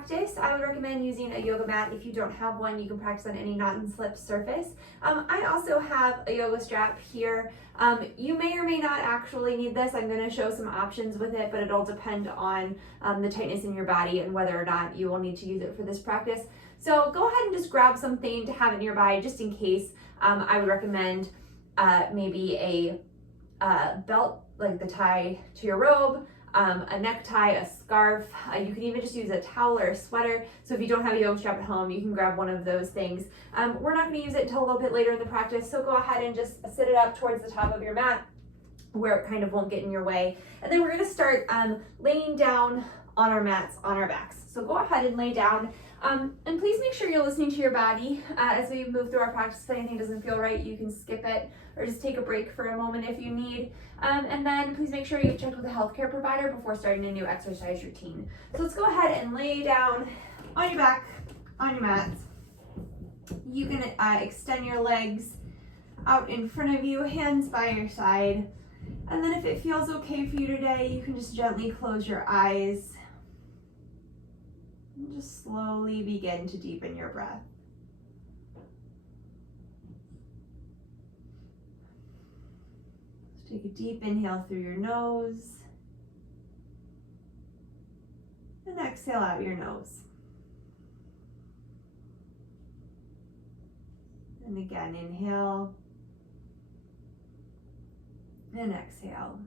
practice, I would recommend using a yoga mat. If you don't have one, you can practice on any non-slip surface. I also have a yoga strap here. You may or may not actually need this. I'm going to show some options with it, but it'll depend on the tightness in your body and whether or not you will need to use it for this practice. So go ahead and just grab something to have it nearby just in case. I would recommend maybe a belt, like the tie to your robe, a necktie, a scarf. You can even just use a towel or a sweater. So if you don't have a yoga strap at home, you can grab one of those things. We're not going to use it until a little bit later in the practice, so go ahead and just sit it up towards the top of your mat where it kind of won't get in your way. And then we're going to start laying down on our mats on our backs. So go ahead and lay down. And please make sure you're listening to your body as we move through our practice. If anything doesn't feel right, you can skip it or just take a break for a moment if you need. And then please make sure you've checked with a healthcare provider before starting a new exercise routine. So let's go ahead and lay down on your back, on your mats. You can extend your legs out in front of you, hands by your side. And then if it feels okay for you today, you can just gently close your eyes. And just slowly begin to deepen your breath. So take a deep inhale through your nose and exhale out your nose. And again, inhale and exhale.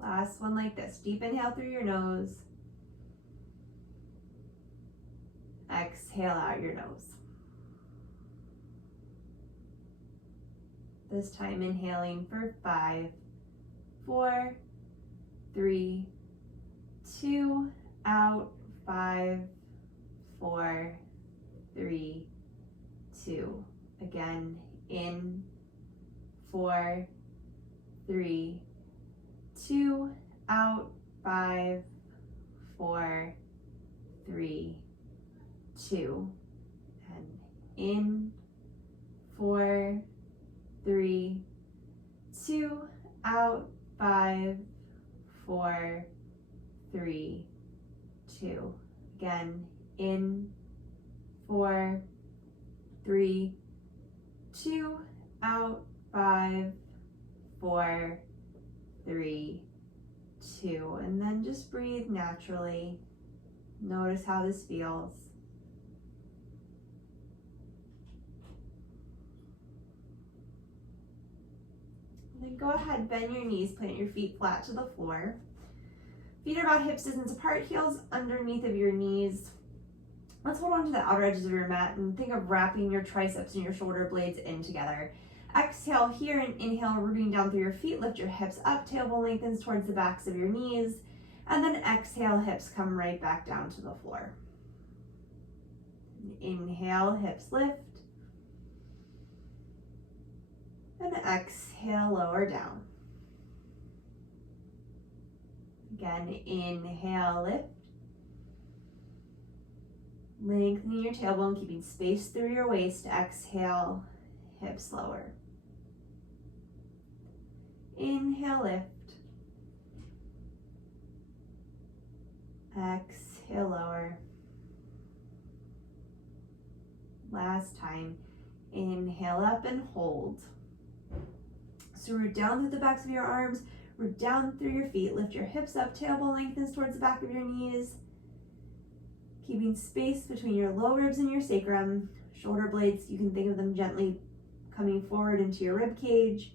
Last one like this. Deep inhale through your nose. Exhale out your nose. This time inhaling for 5, 4, 3, 2, out, 5, 4, 3, 2. Again, in, 4, 3, 2, out, 5, 4, 3, 2, and in, 4, 3, 2, out, 5, 4, 3, 2. Again, in, 4, 3, 2, out, 5, 4, 3, 2. And then just breathe naturally. Notice how this feels. Then go ahead, bend your knees, plant your feet flat to the floor. Feet are about hips distance apart, heels underneath of your knees. Let's hold on to the outer edges of your mat and think of wrapping your triceps and your shoulder blades in together. Exhale here and inhale, rooting down through your feet. Lift your hips up, tailbone lengthens towards the backs of your knees. And then exhale, hips come right back down to the floor. Inhale, hips lift. And exhale, lower down. Again, inhale, lift. Lengthening your tailbone, keeping space through your waist. Exhale, hips lower. Inhale, lift. Exhale, lower. Last time. Inhale up and hold. So root down through the backs of your arms, root down through your feet, lift your hips up, tailbone lengthens towards the back of your knees, keeping space between your low ribs and your sacrum. Shoulder blades, you can think of them gently coming forward into your rib cage.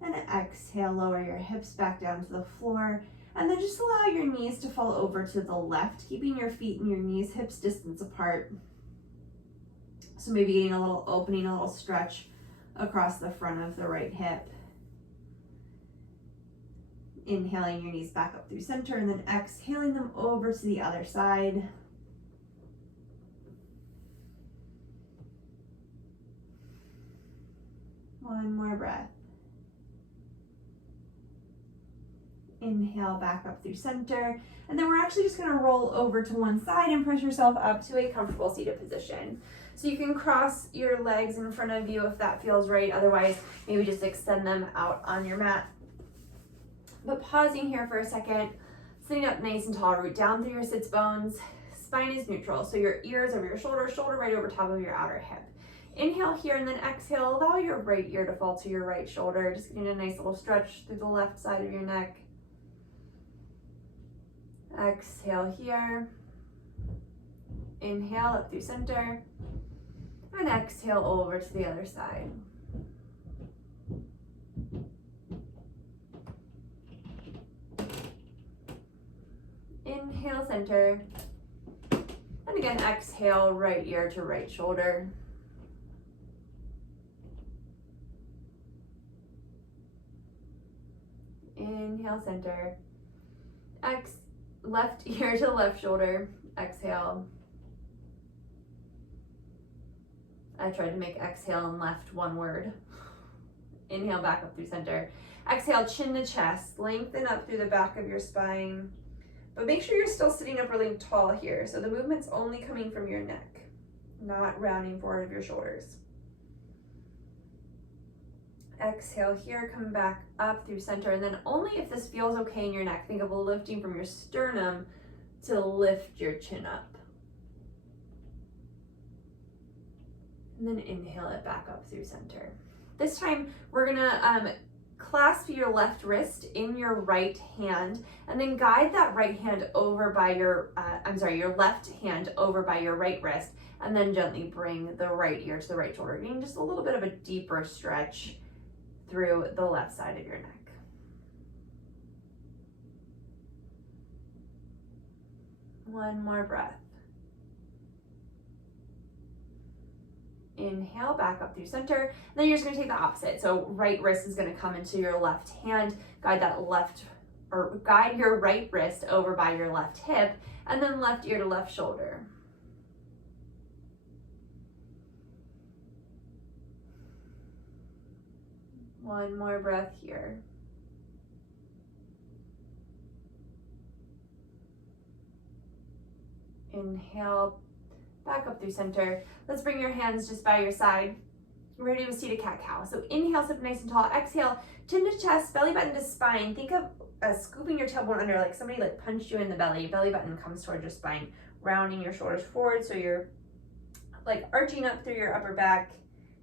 And exhale, lower your hips back down to the floor. And then just allow your knees to fall over to the left, keeping your feet and your knees hips distance apart. So maybe getting a little opening, a little stretch across the front of the right hip. Inhaling your knees back up through center and then exhaling them over to the other side. One more breath. Inhale back up through center. And then we're actually just going to roll over to one side and press yourself up to a comfortable seated position. So you can cross your legs in front of you if that feels right. Otherwise, maybe just extend them out on your mat. But pausing here for a second, Sitting up nice and tall, root down through your sits bones. Spine is neutral, so your ears over your shoulder, shoulder right over top of your outer hip. Inhale here and then exhale. Allow your right ear to fall to your right shoulder. Just getting a nice little stretch through the left side of your neck. Exhale here. Inhale up through center. And exhale over to the other side. Inhale, center. And again, exhale, right ear to right shoulder. Inhale, center. Left ear to left shoulder. Exhale. I tried to make exhale and left one word. Inhale, back up through center. Exhale, chin to chest. Lengthen up through the back of your spine. But make sure you're still sitting up really tall here. So the movement's only coming from your neck, not rounding forward of your shoulders. Exhale here, come back up through center. And then only if this feels okay in your neck, think of lifting from your sternum to lift your chin up. And then inhale it back up through center. This time we're gonna clasp your left wrist in your right hand, and then guide that right hand over by your left hand over by your right wrist, and then gently bring the right ear to the right shoulder, getting just a little bit of a deeper stretch through the left side of your neck. One more breath. Inhale, back up through center. And then you're just gonna take the opposite. So right wrist is gonna come into your left hand, guide your right wrist over by your left hip, and then left ear to left shoulder. One more breath here. Inhale, back up through center. Let's bring your hands just by your side. We're gonna do a seated cat-cow. So inhale, sit nice and tall. Exhale, chin to chest, belly button to spine. Think of scooping your tailbone under, like somebody punched you in the belly. Belly button comes towards your spine, rounding your shoulders forward, so you're arching up through your upper back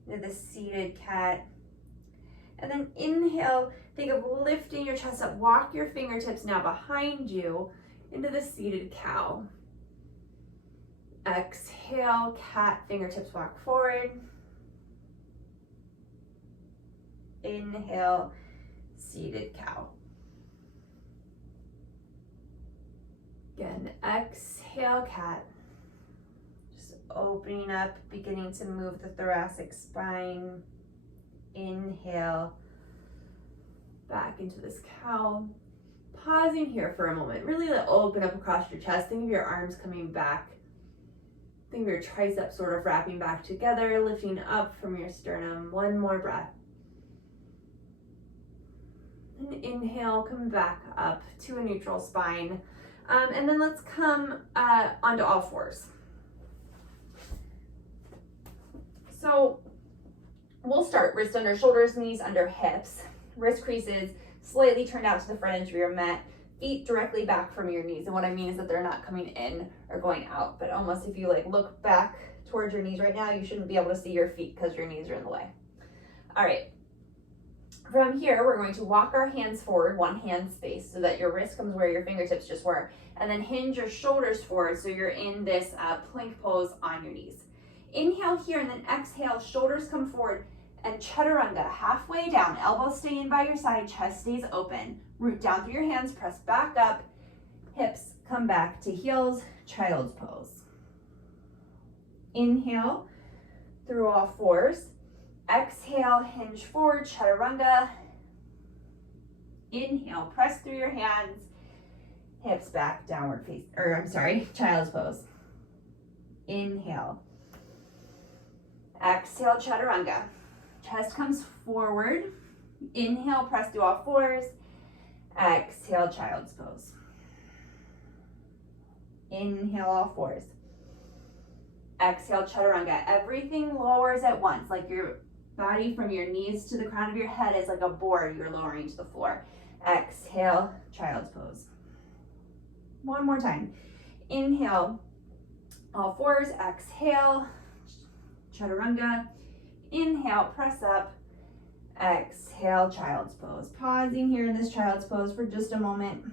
into the seated cat. And then inhale, think of lifting your chest up. Walk your fingertips now behind you into the seated cow. Exhale, cat, fingertips walk forward. Inhale, seated cow. Again, exhale, cat. Just opening up, beginning to move the thoracic spine. Inhale, back into this cow. Pausing here for a moment. Really open up across your chest. Think of your arms coming back. Think of your triceps sort of wrapping back together, lifting up from your sternum. One more breath. And inhale, come back up to a neutral spine. And then let's come onto all fours. So we'll start wrist under shoulders, knees under hips, wrist creases slightly turned out to the front edge of your mat, feet directly back from your knees. And what I mean is that they're not coming in or going out, but almost if you look back towards your knees right now, you shouldn't be able to see your feet because your knees are in the way. All right. From here, we're going to walk our hands forward, one hand space, so that your wrist comes where your fingertips just were, and then hinge your shoulders forward so you're in this plank pose on your knees. Inhale here and then exhale, shoulders come forward, and chaturanga, halfway down, elbows stay in by your side, chest stays open. Root down through your hands, press back up, hips come back to heels, child's pose. Inhale through all fours. Exhale, hinge forward, chaturanga. Inhale, press through your hands, hips back, child's pose. Inhale. Exhale, chaturanga. Chest comes forward. Inhale, press through all fours. Exhale, child's pose. Inhale, all fours. Exhale, chaturanga. Everything lowers at once, like your body from your knees to the crown of your head is like a board you're lowering to the floor. Exhale, child's pose. One more time. Inhale, all fours. Exhale, chaturanga. Inhale, press up. Exhale, child's pose. Pausing here in this child's pose for just a moment.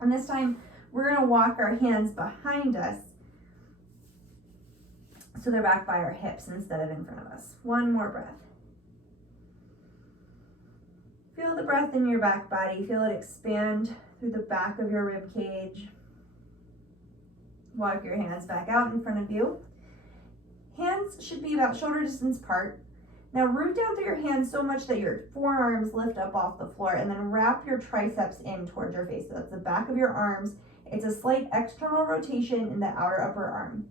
And this time, we're gonna walk our hands behind us so they're back by our hips instead of in front of us. One more breath. Feel the breath in your back body. Feel it expand through the back of your rib cage. Walk your hands back out in front of you. Hands should be about shoulder distance apart. Now root down through your hands so much that your forearms lift up off the floor, and then wrap your triceps in towards your face. So that's the back of your arms. It's a slight external rotation in the outer upper arm.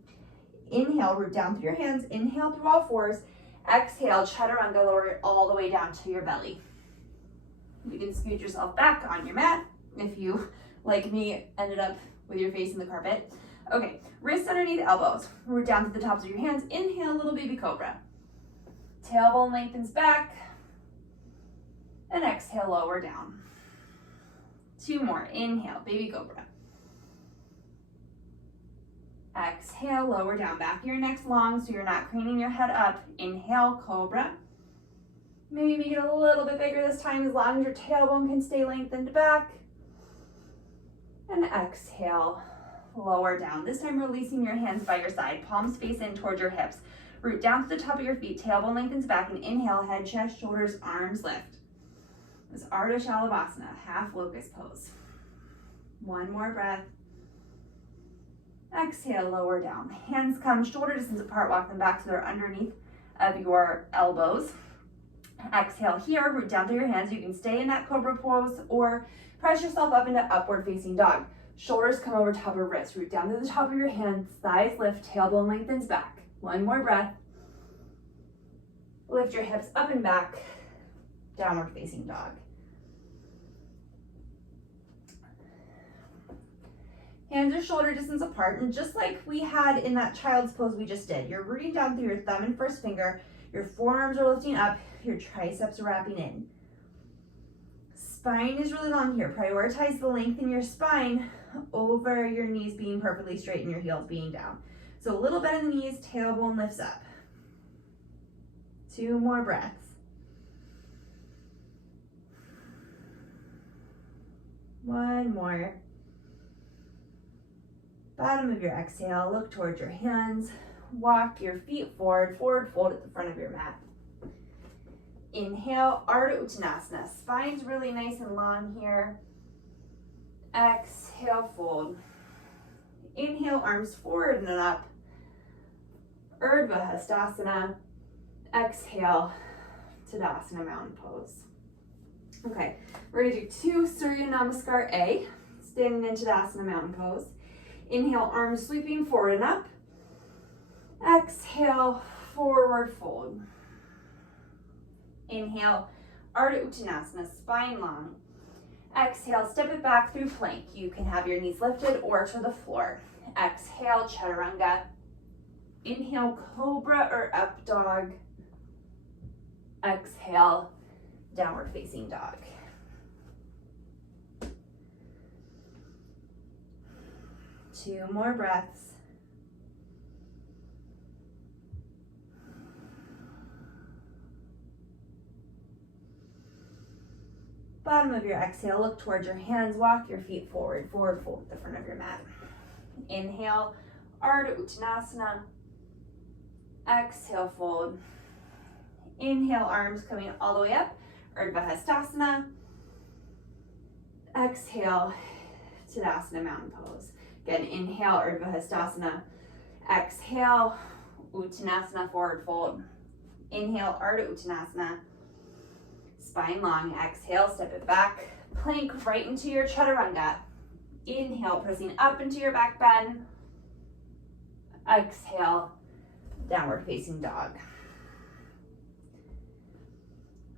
Inhale, root down through your hands. Inhale through all fours. Exhale, chaturanga, lower it all the way down to your belly. You can scoot yourself back on your mat if you, like me, ended up with your face in the carpet. Okay, wrists underneath elbows. Root down to the tops of your hands. Inhale, little baby cobra. Tailbone lengthens back. And exhale, lower down. Two more. Inhale, baby cobra. Exhale, lower down. Back of your neck's long so you're not craning your head up. Inhale, cobra. Maybe make it a little bit bigger this time as long as your tailbone can stay lengthened back. And exhale, lower down. This time releasing your hands by your side, palms face in towards your hips. Root down to the top of your feet, tailbone lengthens back, and inhale, head, chest, shoulders, arms lift. This Ardha Shalabhasana, half locust pose. One more breath. Exhale, lower down. Hands come shoulder distance apart, walk them back so they're underneath of your elbows. Exhale here, root down through your hands. You can stay in that cobra pose or press yourself up into upward facing dog. Shoulders come over top of wrists. Root down to the top of your hands, thighs lift, tailbone lengthens back. One more breath. Lift your hips up and back, downward facing dog. Hands are shoulder distance apart, and just like we had in that child's pose we just did, you're rooting down through your thumb and first finger, your forearms are lifting up, your triceps are wrapping in. Spine is really long here. Prioritize the length in your spine over your knees being perfectly straight and your heels being down. So a little bend in the knees, tailbone lifts up. Two more breaths. One more. Bottom of your exhale, look towards your hands. Walk your feet forward, forward fold at the front of your mat. Inhale, Ardha Uttanasana. Spine's really nice and long here. Exhale, fold. Inhale, arms forward and up. Urdhva Hastasana. Exhale, Tadasana, mountain pose. Okay, we're gonna do 2 Surya Namaskar A, standing in Tadasana, mountain pose. Inhale, arms sweeping forward and up. Exhale, forward fold. Inhale, Ardha Uttanasana, spine long. Exhale, step it back through plank. You can have your knees lifted or to the floor. Exhale, chaturanga. Inhale, cobra or up dog. Exhale, downward facing dog. Two more breaths. Bottom of your exhale, look towards your hands, walk your feet forward, forward fold at the front of your mat. Inhale, Ardha Uttanasana. Exhale, fold. Inhale, arms coming all the way up, Urdhva Hastasana. Exhale, Tadasana, mountain pose. Again, inhale, Urdhva Hastasana. Exhale, Uttanasana, forward fold. Inhale, Ardha Uttanasana. Spine long. Exhale, step it back. Plank right into your chaturanga. Inhale, pressing up into your back bend. Exhale, downward facing dog.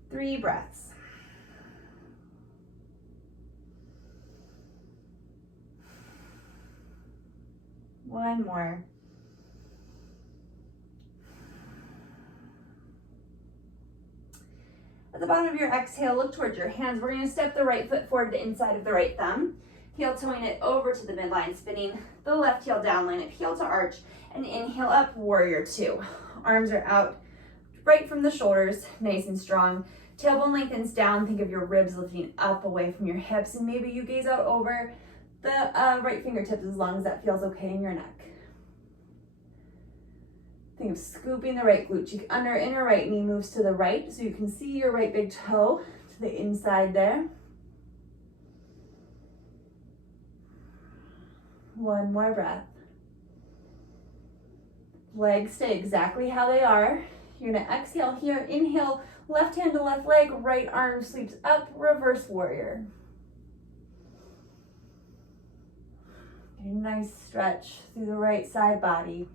3 breaths. One more. At the bottom of your exhale, look towards your hands. We're going to step the right foot forward to the inside of the right thumb. heel toeing it over to the midline, spinning the left heel down, line it heel to arch, and inhale up, warrior two. Arms are out right from the shoulders, nice and strong. Tailbone lengthens down, think of your ribs lifting up away from your hips, and maybe you gaze out over the right fingertips as long as that feels okay in your neck. Think of scooping the right glute cheek under, inner right knee moves to the right so you can see your right big toe to the inside there. One more breath. Legs stay exactly how they are. You're gonna exhale here, inhale, left hand to left leg, right arm sweeps up, reverse warrior. A nice stretch through the right side body.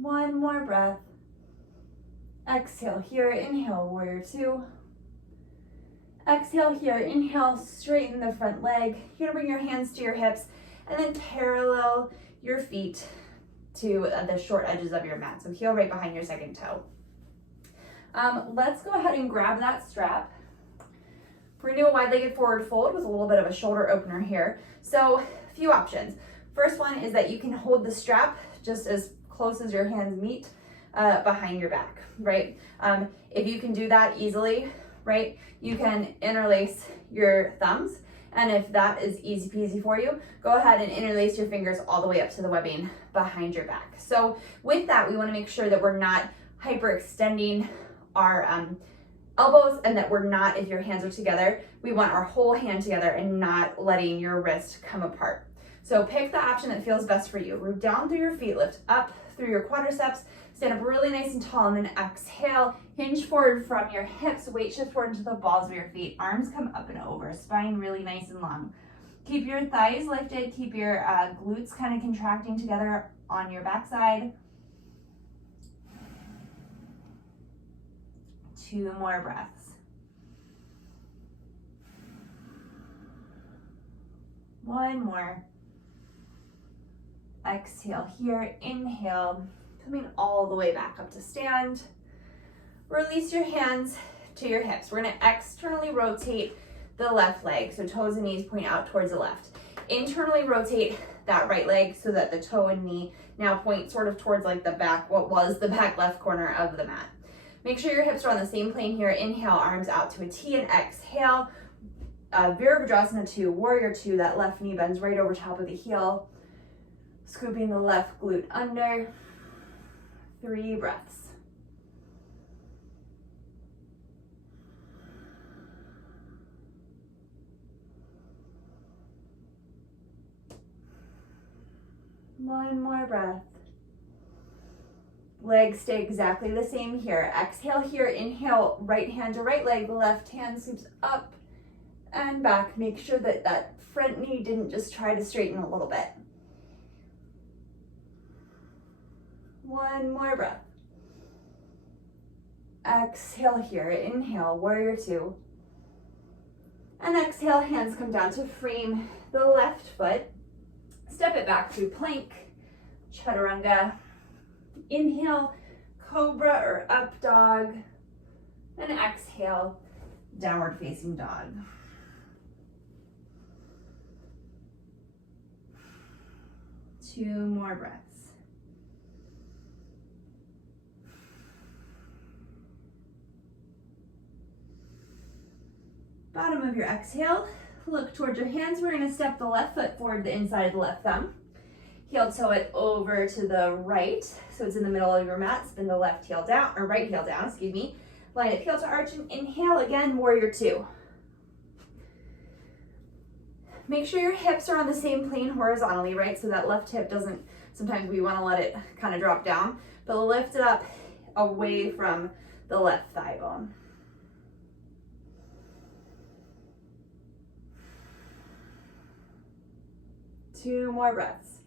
One more breath. Exhale here, inhale, warrior two. Exhale here, inhale, straighten the front leg. You're gonna bring your hands to your hips and then parallel your feet to the short edges of your mat. So heel right behind your second toe. Let's go ahead and grab that strap. We're gonna do a wide-legged forward fold with a little bit of a shoulder opener here. So a few options. First one is that you can hold the strap just as close as your hands meet behind your back, right? If you can do that easily, right, you can interlace your thumbs. And if that is easy peasy for you, go ahead and interlace your fingers all the way up to the webbing behind your back. So with that, we wanna make sure that we're not hyperextending our elbows and that we're not, if your hands are together, we want our whole hand together and not letting your wrist come apart. So pick the option that feels best for you. Root down through your feet, lift up through your quadriceps, stand up really nice and tall, and then exhale, hinge forward from your hips, weight shift forward into the balls of your feet, arms come up and over, spine really nice and long. Keep your thighs lifted, keep your glutes kind of contracting together on your backside. 2 more breaths. 1 more. Exhale here, inhale, coming all the way back up to stand. Release your hands to your hips. We're gonna externally rotate the left leg, so toes and knees point out towards the left. Internally rotate that right leg so that the toe and knee now point sort of towards like the back, what was the back left corner of the mat. Make sure your hips are on the same plane here. Inhale, arms out to a T, and exhale, Virabhadrasana 2, warrior 2, that left knee bends right over top of the heel. Scooping the left glute under. 3 breaths. One more breath. Legs stay exactly the same here. Exhale here, inhale, right hand to right leg, left hand sweeps up and back. Make sure that that front knee didn't just try to straighten a little bit. 1 more breath. Exhale here, inhale, warrior 2. And exhale, hands come down to frame the left foot. Step it back through plank, chaturanga. Inhale, cobra or up dog. And exhale, downward facing dog. 2 more breaths. Bottom of your exhale, look towards your hands. We're gonna step the left foot forward, the inside of the left thumb. Heel toe it over to the right, so it's in the middle of your mat. Spin the left heel down, or right heel down, excuse me. Line it heel to arch and inhale again, warrior 2. Make sure your hips are on the same plane horizontally, right? So that left hip doesn't, sometimes we wanna let it kind of drop down, but lift it up away from the left thigh bone. 2 more breaths.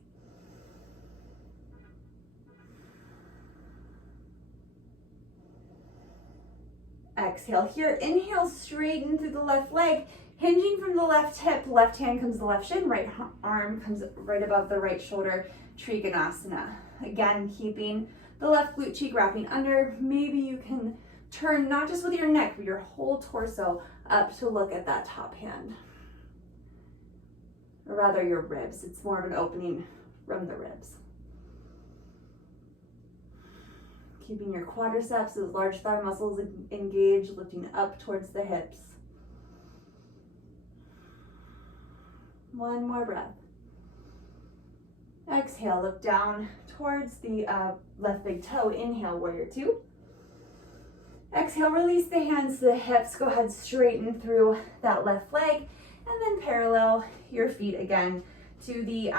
Exhale here, inhale, straighten through the left leg, hinging from the left hip, left hand comes to the left shin, right arm comes right above the right shoulder, Trikonasana. Again, keeping the left glute cheek wrapping under. Maybe you can turn not just with your neck, but your whole torso up to look at that top hand. Or rather your ribs. It's more of an opening from the ribs. Keeping your quadriceps, those large thigh muscles engaged, lifting up towards the hips. One more breath. Exhale, look down towards the left big toe. Inhale, warrior two. Exhale, release the hands to the hips. Go ahead, straighten through that left leg, and then parallel your feet again to the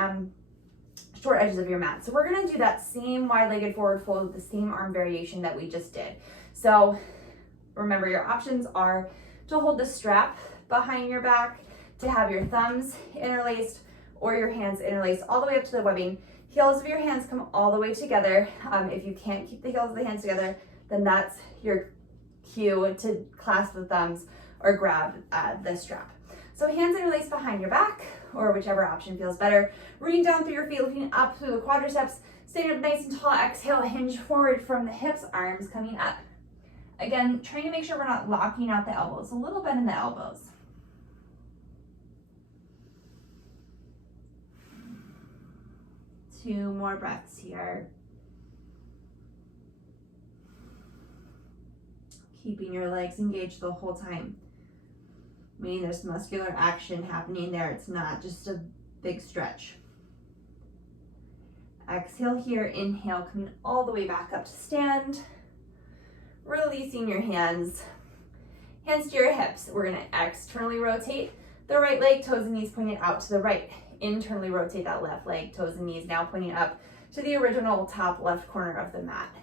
short edges of your mat. So we're gonna do that same wide-legged forward fold with the same arm variation that we just did. So remember, your options are to hold the strap behind your back, to have your thumbs interlaced or your hands interlaced all the way up to the webbing. Heels of your hands come all the way together. If you can't keep the heels of the hands together, then that's your cue to clasp the thumbs or grab the strap. So hands interlaced behind your back, or whichever option feels better. Rooting down through your feet, looking up through the quadriceps, staying up nice and tall. Exhale, hinge forward from the hips, arms coming up. Again, trying to make sure we're not locking out the elbows. A little bend in the elbows. Two more breaths here. Keeping your legs engaged the whole time. Meaning there's muscular action happening there. It's not just a big stretch. Exhale here, inhale, coming all the way back up to stand. Releasing your hands. Hands to your hips. We're gonna externally rotate the right leg, toes and knees pointing out to the right. Internally rotate that left leg, toes and knees now pointing up to the original top left corner of the mat.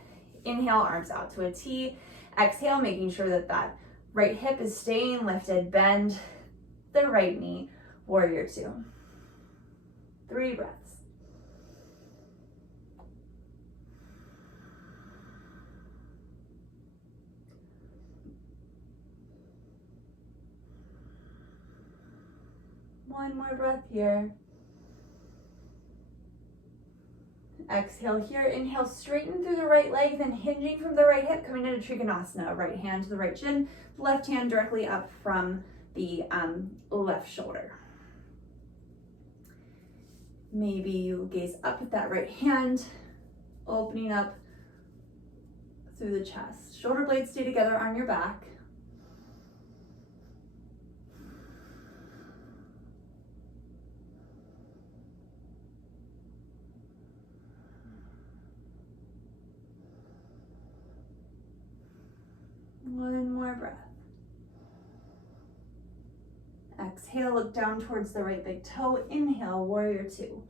Inhale, arms out to a T. Exhale, making sure that that right hip is staying lifted. Bend the right knee, warrior two. 3 breaths. One more breath here. Exhale here, inhale, straighten through the right leg, then hinging from the right hip, coming into Trikonasana. Right hand to the right shin, left hand directly up from the left shoulder. Maybe you gaze up at that right hand, opening up through the chest. Shoulder blades stay together on your back. One more breath. Exhale, look down towards the right big toe. Inhale, warrior two.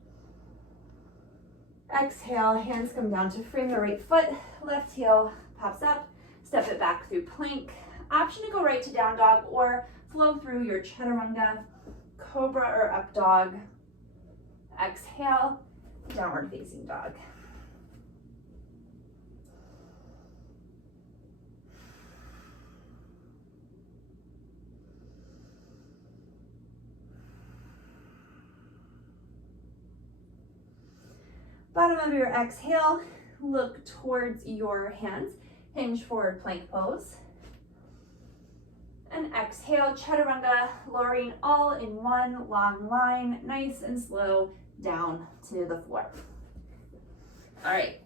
Exhale, hands come down to frame the right foot. Left heel pops up. Step it back through plank. Option to go right to down dog or flow through your chaturanga, cobra or up dog. Exhale, downward facing dog. Bottom of your exhale, look towards your hands. Hinge forward plank pose. And exhale, chaturanga, lowering all in one long line, nice and slow down to the floor. All right,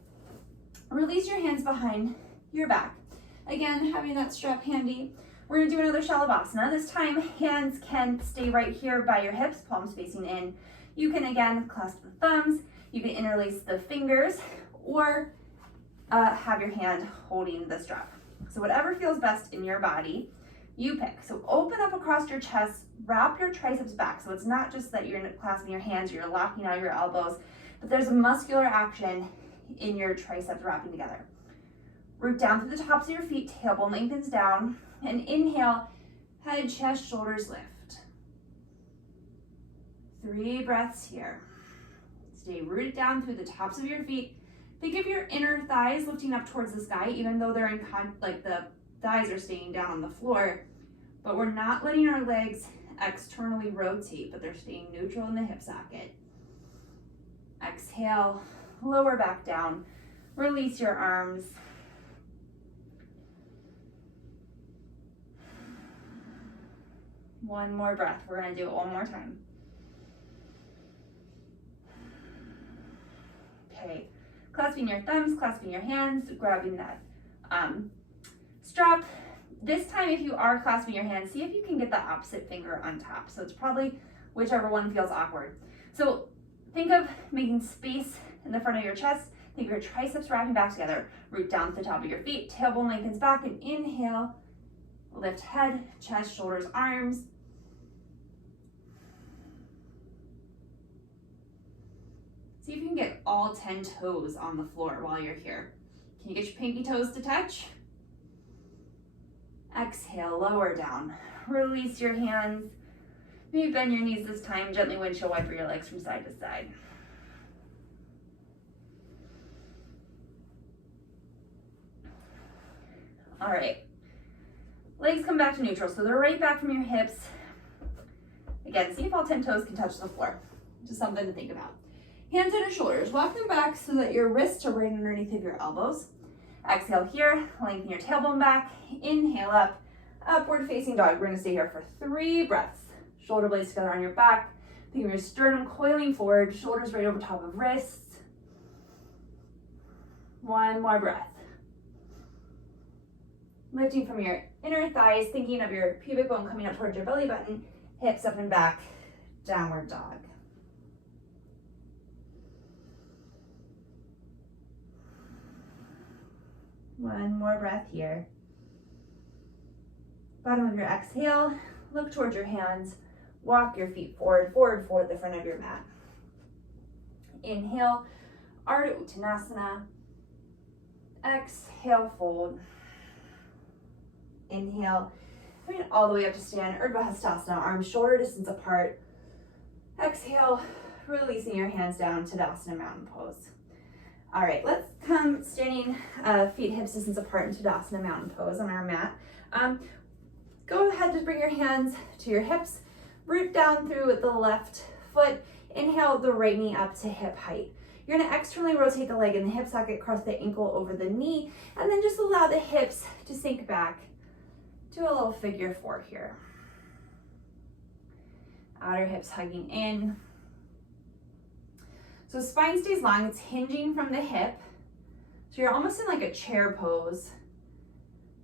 release your hands behind your back. Again, having that strap handy. We're gonna do another Shalabhasana. This time, hands can stay right here by your hips, palms facing in. You can again clasp the thumbs. You can interlace the fingers or have your hand holding the strap. So whatever feels best in your body, you pick. So open up across your chest, wrap your triceps back. So it's not just that you're clasping your hands, you're locking out your elbows, but there's a muscular action in your triceps wrapping together. Root down through the tops of your feet, tailbone lengthens down, and inhale, head, chest, shoulders lift. 3 breaths here. Stay rooted down through the tops of your feet. Think of your inner thighs lifting up towards the sky, even though they're in like the thighs are staying down on the floor, but we're not letting our legs externally rotate, but they're staying neutral in the hip socket. Exhale, lower back down, release your arms. One more breath. We're gonna do it one more time. Okay, clasping your thumbs, clasping your hands, grabbing that strap. This time, if you are clasping your hands, see if you can get the opposite finger on top. So it's probably whichever one feels awkward. So think of making space in the front of your chest. Think of your triceps wrapping back together. Root down to the top of your feet. Tailbone lengthens back, and inhale. Lift head, chest, shoulders, arms. See if you can get all 10 toes on the floor while you're here. Can you get your pinky toes to touch? Exhale, lower down. Release your hands. Maybe bend your knees this time. Gently windshield wiper your legs from side to side. All right. Legs come back to neutral, so they're right back from your hips. Again, see if all 10 toes can touch the floor. Just something to think about. Hands under shoulders. Walk them back so that your wrists are right underneath of your elbows. Exhale here, lengthen your tailbone back. Inhale up, upward facing dog. We're gonna stay here for 3 breaths. Shoulder blades together on your back. Think of your sternum coiling forward, shoulders right over top of wrists. 1 more breath. Lifting from your inner thighs, thinking of your pubic bone coming up towards your belly button, hips up and back, downward dog. One more breath here. Bottom of your exhale, look towards your hands, walk your feet forward, the front of your mat. Inhale, Ardha Uttanasana. Exhale, fold. Inhale, bring it all the way up to stand, Urdhva arms shoulder distance apart. Exhale, releasing your hands down, Tadasana mountain pose. All right, let's come standing feet hips distance apart in Tadasana mountain pose on our mat. Go ahead to bring your hands to your hips, root down through the left foot, inhale the right knee up to hip height. You're gonna externally rotate the leg in the hip socket, cross the ankle over the knee, and then just allow the hips to sink back to a little figure 4 here. Outer hips hugging in. So spine stays long, it's hinging from the hip. So you're almost in like a chair pose.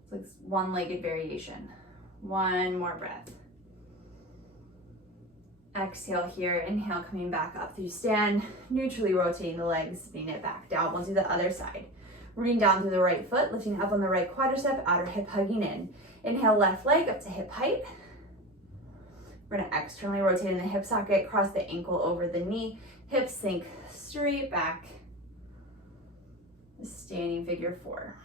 It's like one-legged variation. 1 more breath. Exhale here, inhale, coming back up through stand, neutrally rotating the legs, bringing it back down. We'll do the other side. Rooting down through the right foot, lifting up on the right quadricep, outer hip hugging in. Inhale, left leg up to hip height. We're gonna externally rotate in the hip socket, cross the ankle over the knee, hips sink straight back. Standing figure 4.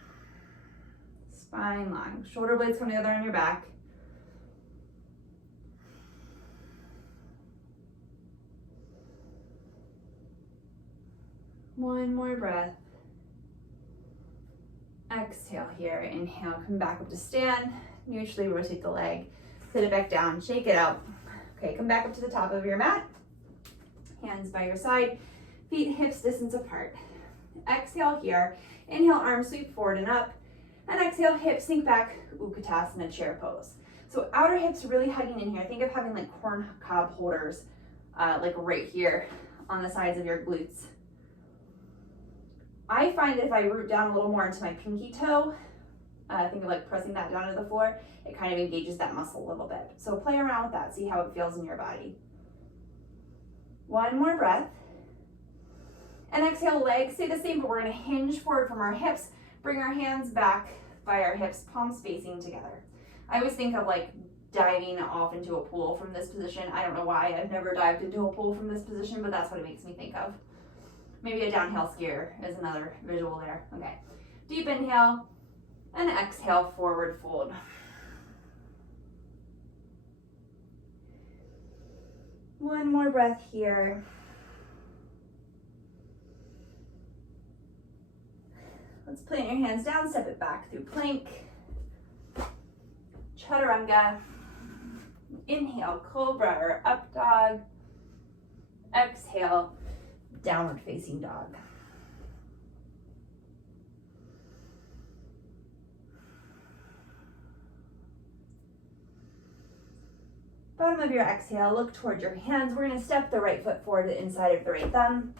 Spine long, shoulder blades come together on your back. One more breath. Exhale here, inhale, come back up to stand, neutrally rotate the leg, sit it back down, shake it out. Okay, come back up to the top of your mat, hands by your side, feet hips distance apart. Exhale here, inhale, arms sweep forward and up, and exhale, hips sink back, Utkatasana chair pose. So outer hips really hugging in here. Think of having like corn cob holders, like right here on the sides of your glutes. I find that if I root down a little more into my pinky toe, think of like pressing that down to the floor, it kind of engages that muscle a little bit. So play around with that, see how it feels in your body. 1 more breath. And exhale, legs stay the same, but we're gonna hinge forward from our hips, bring our hands back by our hips, palms facing together. I always think of like diving off into a pool from this position. I don't know why, I've never dived into a pool from this position, but that's what it makes me think of. Maybe a downhill skier is another visual there. Okay, deep inhale and exhale, forward fold. One more breath here. Let's plant your hands down, step it back through plank. Chaturanga. Inhale, cobra or up dog. Exhale, downward facing dog. Bottom of your exhale, look towards your hands. We're gonna step the right foot forward to the inside of the right thumb.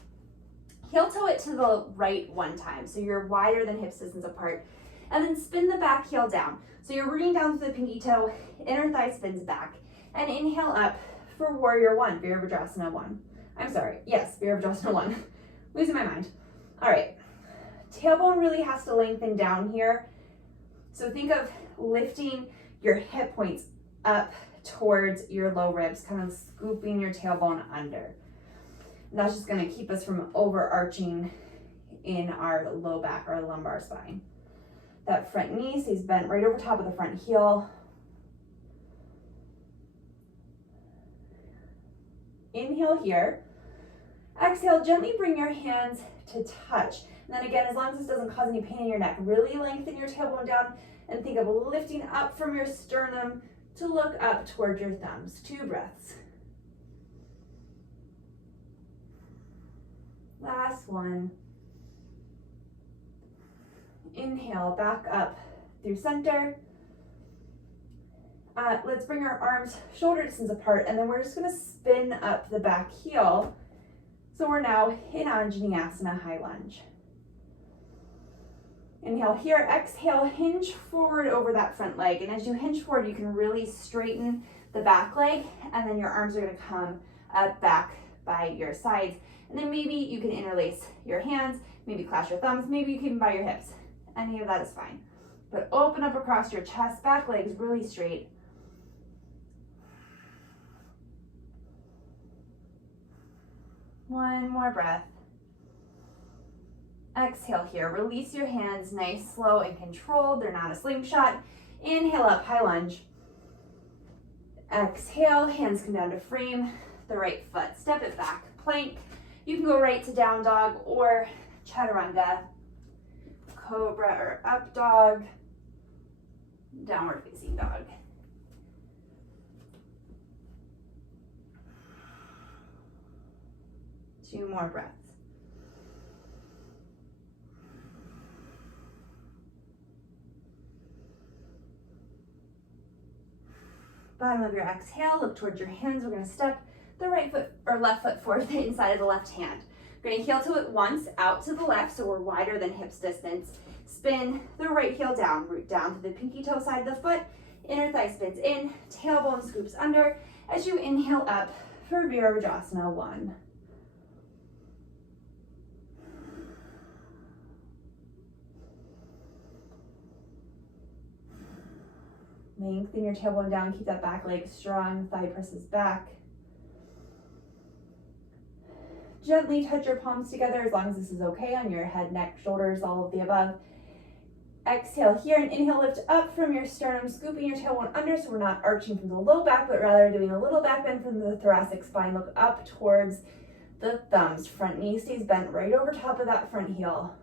Heel toe it to the right one time, so you're wider than hips distance apart. And then spin the back heel down. So you're rooting down through the pinky toe, inner thigh spins back. And inhale up for Warrior One, Virabhadrasana 1. I'm sorry, yes, Virabhadrasana 1. Losing my mind. All right, tailbone really has to lengthen down here. So think of lifting your hip points up towards your low ribs, kind of scooping your tailbone under. And that's just gonna keep us from overarching in our low back or lumbar spine. That front knee stays bent right over top of the front heel. Inhale here. Exhale, gently bring your hands to touch. And then again, as long as this doesn't cause any pain in your neck, really lengthen your tailbone down and think of lifting up from your sternum to look up towards your thumbs. 2 breaths. Last one. Inhale, back up through center. Let's bring our arms shoulder distance apart, and then we're just gonna spin up the back heel. So we're now in Jinyasana, high lunge. Inhale here, exhale, hinge forward over that front leg. And as you hinge forward, you can really straighten the back leg, and then your arms are gonna come up back by your sides. And then maybe you can interlace your hands, maybe clasp your thumbs, maybe you can even by your hips. Any of that is fine. But open up across your chest, back legs really straight. One more breath. Exhale here, release your hands, nice, slow, and controlled. They're not a slingshot. Inhale up, high lunge. Exhale, hands come down to frame the right foot. Step it back, plank. You can go right to down dog or chaturanga, cobra or up dog, downward facing dog. Two more breaths. Bottom of your exhale, look towards your hands. We're gonna step the right foot or left foot forward the inside of the left hand. We're gonna heel toe it once out to the left, so we're wider than hips distance. Spin the right heel down, root down to the pinky toe side of the foot. Inner thigh spins in, tailbone scoops under as you inhale up for Virabhadrasana 1. Lengthen your tailbone down, keep that back leg strong, thigh presses back. Gently touch your palms together as long as this is okay on your head, neck, shoulders, all of the above. Exhale here and inhale, lift up from your sternum, scooping your tailbone under so we're not arching from the low back, but rather doing a little back bend from the thoracic spine. Look up towards the thumbs. Front knee stays bent right over top of that front heel.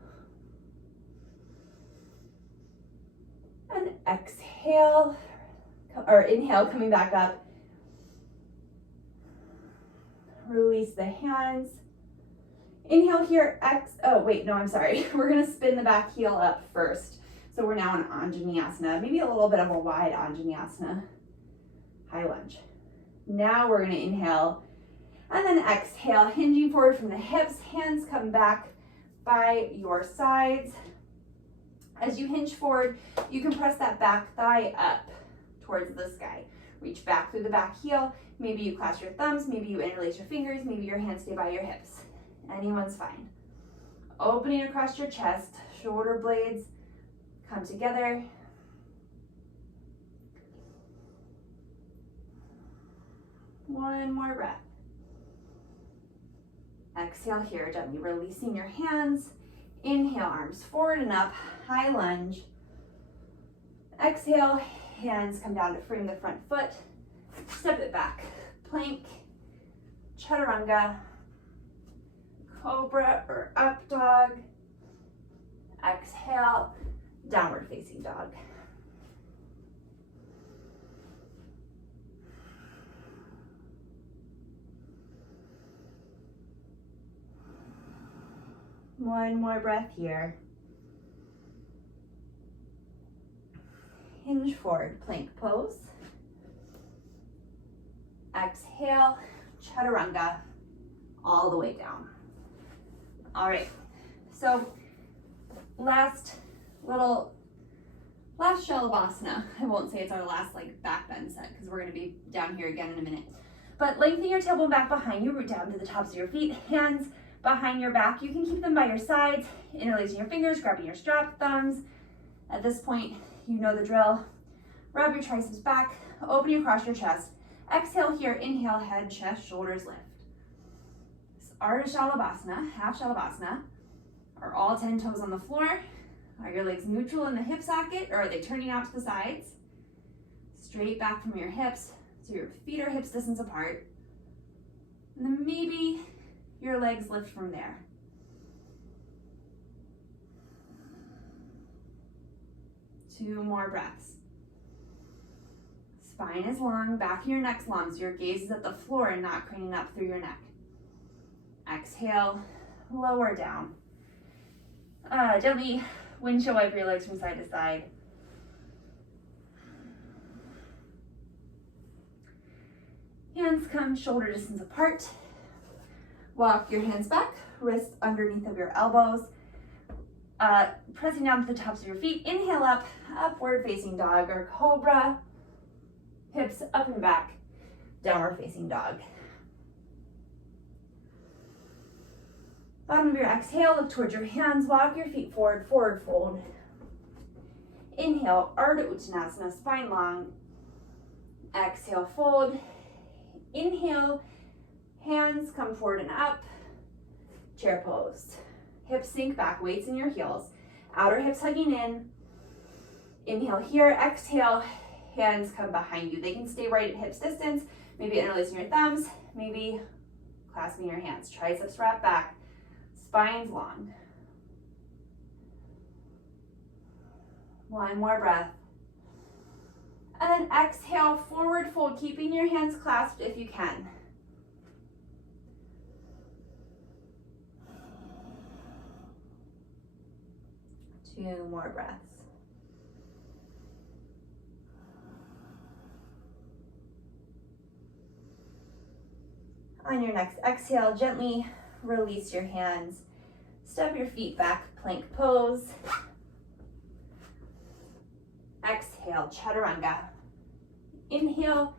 And exhale, or inhale, coming back up. Release the hands. Inhale here, we're gonna spin the back heel up first. So we're now in Jinyasana, maybe a little bit of a wide Jinyasana, high lunge. Now we're gonna inhale and then exhale, hinging forward from the hips, hands come back by your sides. As you hinge forward, you can press that back thigh up towards the sky. Reach back through the back heel. Maybe you clasp your thumbs, maybe you interlace your fingers, maybe your hands stay by your hips. Anyone's fine. Opening across your chest, shoulder blades come together. One more breath. Exhale here, gently releasing your hands. Inhale, arms forward and up, high lunge. Exhale, hands come down to frame the front foot. Step it back, plank, chaturanga, cobra or up dog. Exhale, downward facing dog. One more breath here. Hinge forward, plank pose. Exhale, chaturanga, all the way down. All right, so last Shalabhasana. I won't say it's our last like back bend set because we're gonna be down here again in a minute. But lengthen your tailbone back behind you, root down to the tops of your feet, hands behind your back. You can keep them by your sides, interlacing your fingers, grabbing your strap, thumbs. At this point, you know the drill. Wrap your triceps back, open you across your chest. Exhale here, inhale, head, chest, shoulders lift. Our Shalabhasana, half Shalabhasana. Are all 10 toes on the floor? Are your legs neutral in the hip socket, or are they turning out to the sides? Straight back from your hips, so your feet are hips distance apart. And then maybe your legs lift from there. Two more breaths. Spine is long, back of your neck's long, so your gaze is at the floor and not craning up through your neck. Exhale, lower down. Gently windshield wipe your legs from side to side. Hands come shoulder distance apart. Walk your hands back, wrists underneath of your elbows. Pressing down to the tops of your feet. Inhale up, upward facing dog or cobra. Hips up and back, downward facing dog. Bottom of your exhale, look towards your hands, walk your feet forward, forward fold. Inhale, Ardha Uttanasana, spine long. Exhale, fold. Inhale, hands come forward and up, chair pose. Hips sink back, weights in your heels. Outer hips hugging in. Inhale here, exhale, hands come behind you. They can stay right at hips distance, maybe interlacing your thumbs, maybe clasping your hands. Triceps wrap back. Spine's long. One more breath. And then exhale, forward fold, keeping your hands clasped if you can. Two more breaths. On your next exhale, gently release your hands. Step your feet back, plank pose. Exhale, chaturanga. Inhale,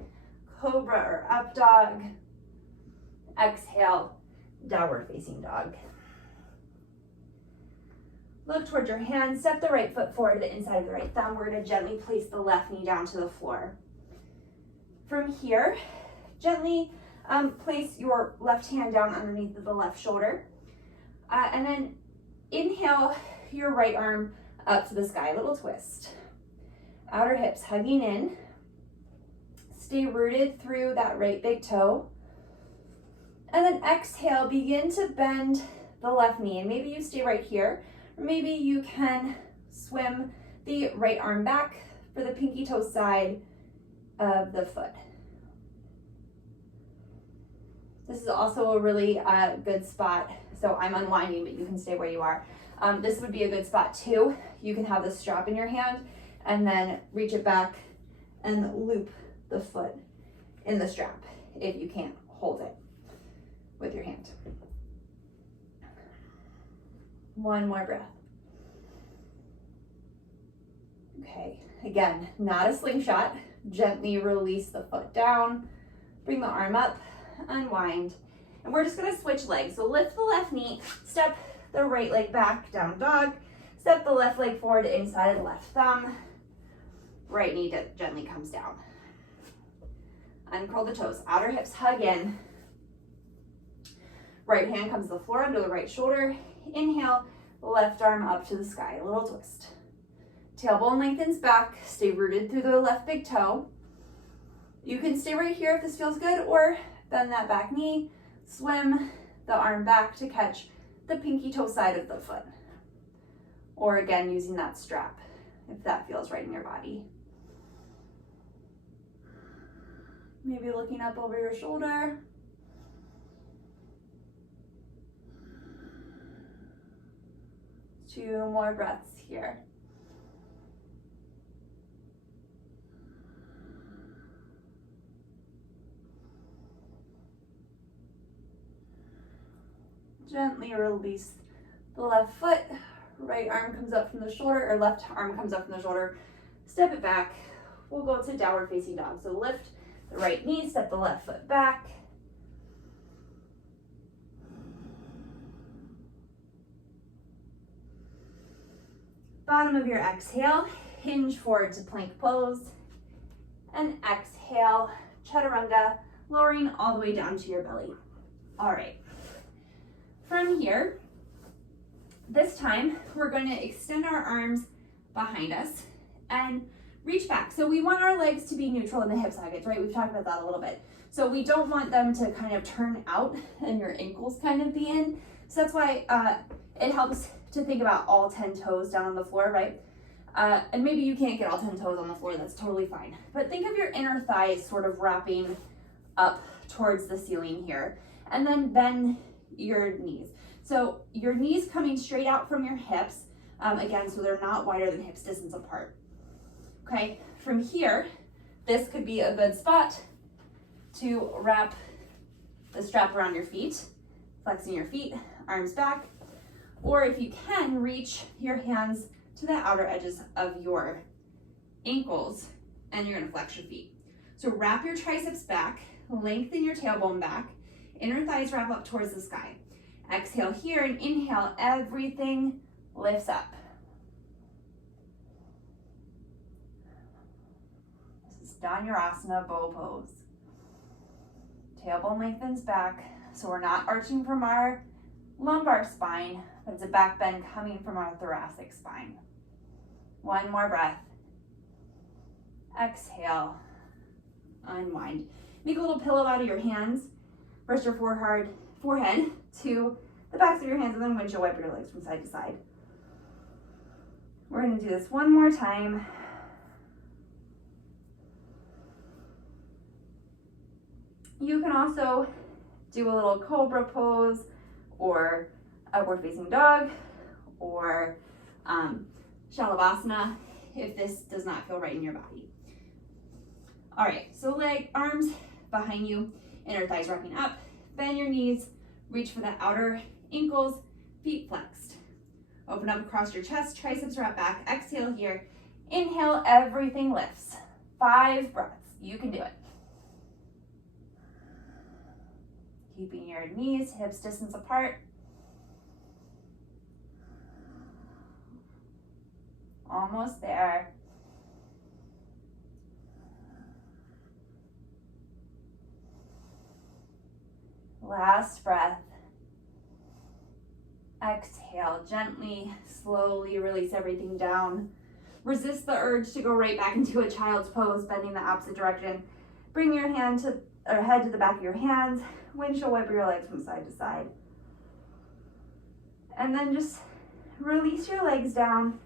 cobra or up dog. Exhale, downward facing dog. Look towards your hands. Step the right foot forward to the inside of the right thumb. We're going to gently place the left knee down to the floor. From here, gently place your left hand down underneath the left shoulder. And then inhale your right arm up to the sky, little twist. Outer hips hugging in. Stay rooted through that right big toe. And then exhale, begin to bend the left knee. And maybe you stay right here, or maybe you can swim the right arm back for the pinky toe side of the foot. This is also a really good spot. So I'm unwinding, but you can stay where you are. This would be a good spot too. You can have the strap in your hand and then reach it back and loop the foot in the strap if you can't hold it with your hand. One more breath. Okay, again, not a slingshot. Gently release the foot down, bring the arm up, unwind. And we're just gonna switch legs. So lift the left knee, step the right leg back, down dog, step the left leg forward inside of the left thumb, right knee gently comes down. Uncurl the toes, outer hips hug in. Right hand comes to the floor under the right shoulder. Inhale, left arm up to the sky, a little twist. Tailbone lengthens back, stay rooted through the left big toe. You can stay right here if this feels good, or bend that back knee, swim the arm back to catch the pinky toe side of the foot. Or again, using that strap, if that feels right in your body. Maybe looking up over your shoulder. Two more breaths here. Gently release the left foot. Right arm comes up from the shoulder, or left arm comes up from the shoulder. Step it back. We'll go to downward facing dog. So lift the right knee, step the left foot back. Bottom of your exhale, hinge forward to plank pose. And exhale, chaturanga, lowering all the way down to your belly. All right. From here, this time we're going to extend our arms behind us and reach back. So we want our legs to be neutral in the hip sockets, right? We've talked about that a little bit. So we don't want them to kind of turn out and your ankles kind of be in. So that's why it helps to think about all 10 toes down on the floor, right? And maybe you can't get all 10 toes on the floor, that's totally fine. But think of your inner thighs sort of wrapping up towards the ceiling here. And then bend your knees. So your knees coming straight out from your hips, again, so they're not wider than hips distance apart. Okay, from here, this could be a good spot to wrap the strap around your feet, flexing your feet, arms back, or if you can, reach your hands to the outer edges of your ankles, and you're gonna flex your feet. So wrap your triceps back, lengthen your tailbone back, inner thighs wrap up towards the sky. Exhale here and inhale, everything lifts up. This is Jinyasana bow pose. Tailbone lengthens back, so we're not arching from our lumbar spine, but it's a back bend coming from our thoracic spine. One more breath. Exhale, unwind. Make a little pillow out of your hands. Rest your forehead to the backs of your hands and then windshield wipe your legs from side to side. We're going to do this one more time. You can also do a little cobra pose or upward facing dog or Shalabhasana if this does not feel right in your body. All right, so arms behind you, inner thighs wrapping up, bend your knees, reach for the outer ankles, feet flexed. Open up across your chest, triceps wrap back, exhale here. Inhale, everything lifts. 5 breaths, you can do it. Keeping your knees, hips distance apart. Almost there. Last breath. Exhale, gently, slowly release everything down. Resist the urge to go right back into a child's pose, bending the opposite direction. Bring your head to the back of your hands. Windshield wiper your legs from side to side. And then just release your legs down.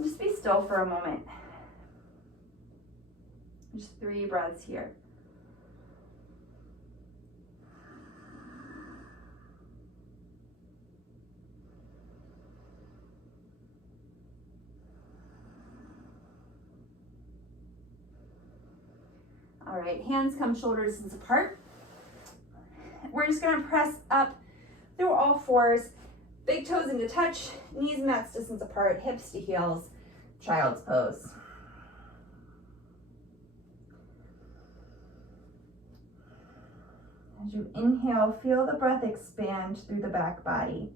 Just be still for a moment. Just 3 breaths here. All right, hands come shoulder distance apart. We're just gonna press up through all 4s, big toes into touch, knees mat distance apart, hips to heels, child's pose. As you inhale, feel the breath expand through the back body.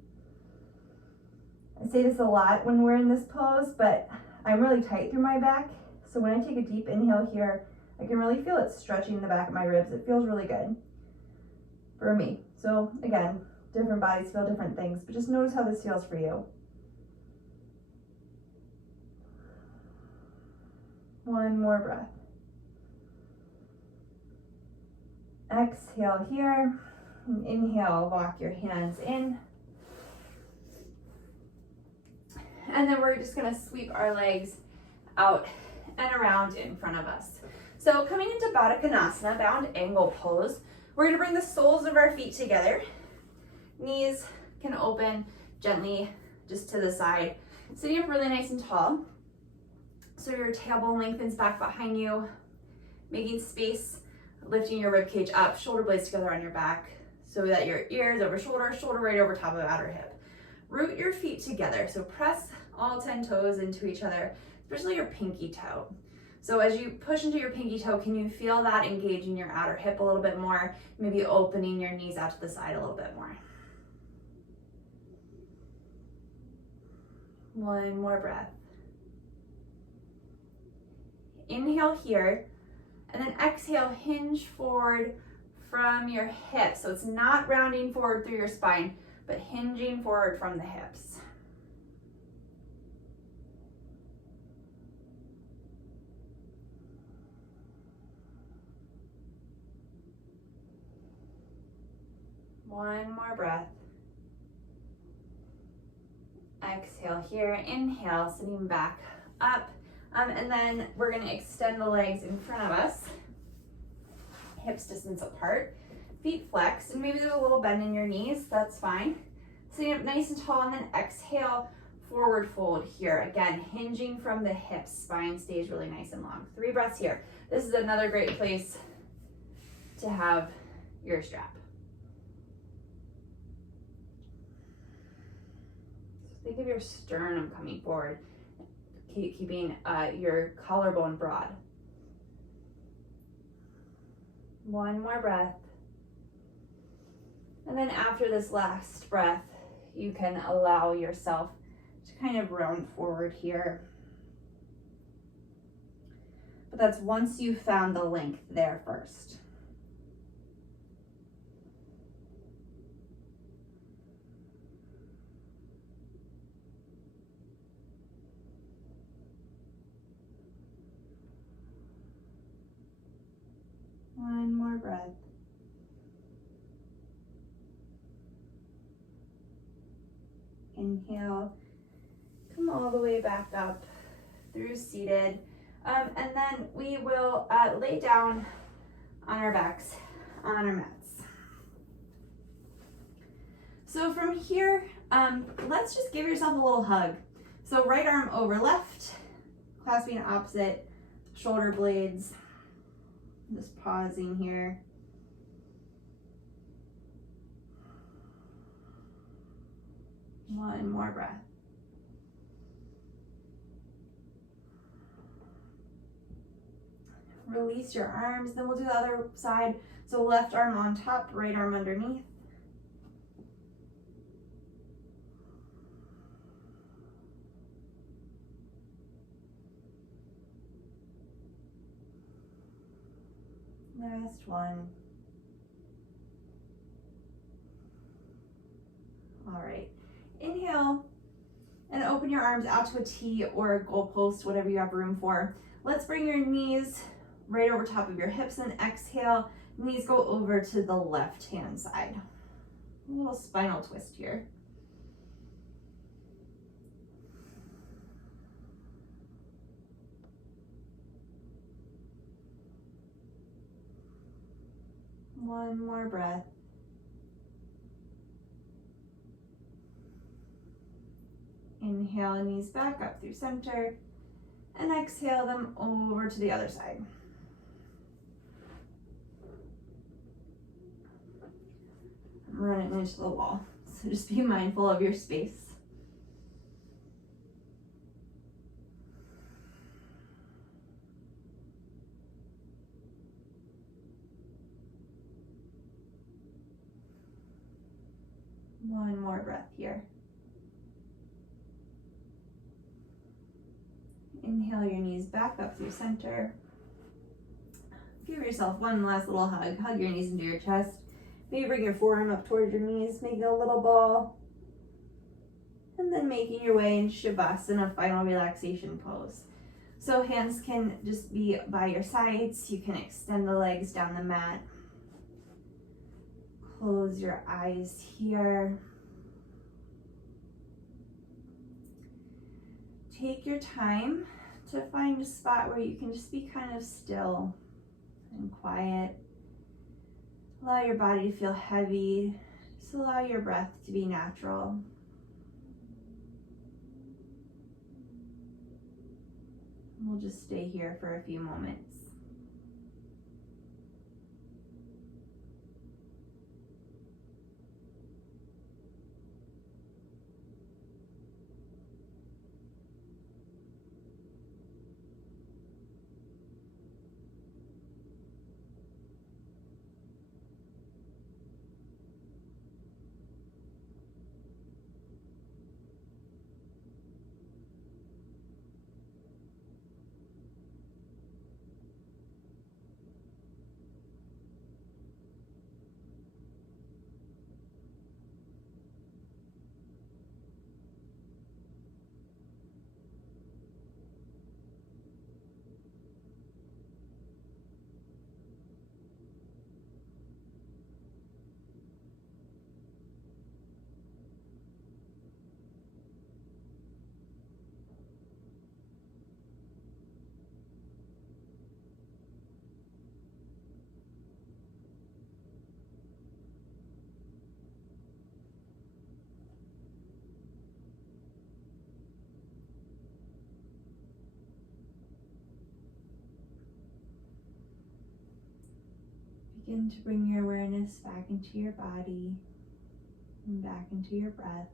I say this a lot when we're in this pose, but I'm really tight through my back. So when I take a deep inhale here, I can really feel it stretching the back of my ribs. It feels really good for me. So again, different bodies feel different things, but just notice how this feels for you. One more breath. Exhale here. And inhale, walk your hands in. And then we're just gonna sweep our legs out and around in front of us. So coming into Badakanasana, bound angle pose, we're gonna bring the soles of our feet together. Knees can open gently just to the side. Sitting up really nice and tall. So your tailbone lengthens back behind you, making space, lifting your rib cage up, shoulder blades together on your back, so that your ears over shoulder, shoulder right over top of outer hip. Root your feet together, so press all 10 toes into each other, especially your pinky toe. So as you push into your pinky toe, can you feel that engaging your outer hip a little bit more, maybe opening your knees out to the side a little bit more. One more breath. Inhale here, and then exhale, hinge forward from your hips. So it's not rounding forward through your spine, but hinging forward from the hips. One more breath. Exhale here, inhale, sitting back up. And then we're gonna extend the legs in front of us, hips distance apart, feet flexed, and maybe there's a little bend in your knees, that's fine. Sitting up nice and tall, and then exhale, forward fold here. Again, hinging from the hips, spine stays really nice and long. 3 breaths here. This is another great place to have your strap. So think of your sternum coming forward, keeping your collarbone broad. One more breath. And then after this last breath, you can allow yourself to kind of round forward here. But that's once you've found the length there first. One more breath. Inhale, come all the way back up through seated. And then we will lay down on our backs on our mats. So from here, let's just give yourself a little hug. So right arm over left, clasping opposite shoulder blades. Just pausing here. One more breath. Release your arms, then we'll do the other side. So left arm on top, right arm underneath. Last one. All right. Inhale and open your arms out to a T or a goalpost, whatever you have room for. Let's bring your knees right over top of your hips, and exhale, knees go over to the left-hand side. A little spinal twist here. One more breath. Inhale, knees back up through center, and exhale them over to the other side. I'm running into the wall, so just be mindful of your space. One more breath here. Inhale your knees back up through center. Give yourself one last little hug. Hug your knees into your chest. Maybe bring your forearm up towards your knees, making a little ball. And then making your way in Shalabhasana, final relaxation pose. So hands can just be by your sides. You can extend the legs down the mat. Close your eyes here. Take your time to find a spot where you can just be kind of still and quiet. Allow your body to feel heavy. Just allow your breath to be natural. We'll just stay here for a few moments. . Begin to bring your awareness back into your body and back into your breath,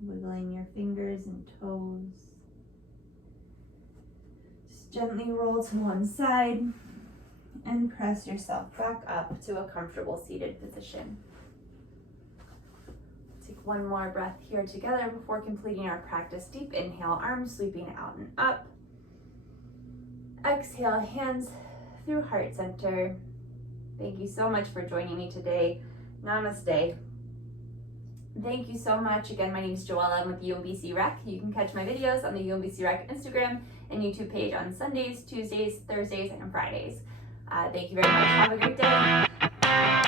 wiggling your fingers and toes. Just gently roll to one side and press yourself back up to a comfortable seated position. Take one more breath here together before completing our practice. Deep inhale, arms sweeping out and up. Exhale, hands through heart center. Thank you so much for joining me today. Namaste. Thank you so much. Again, my name is Joella. I'm with UMBC Rec. You can catch my videos on the UMBC Rec Instagram and YouTube page on Sundays, Tuesdays, Thursdays, and Fridays. Thank you very much. Have a great day.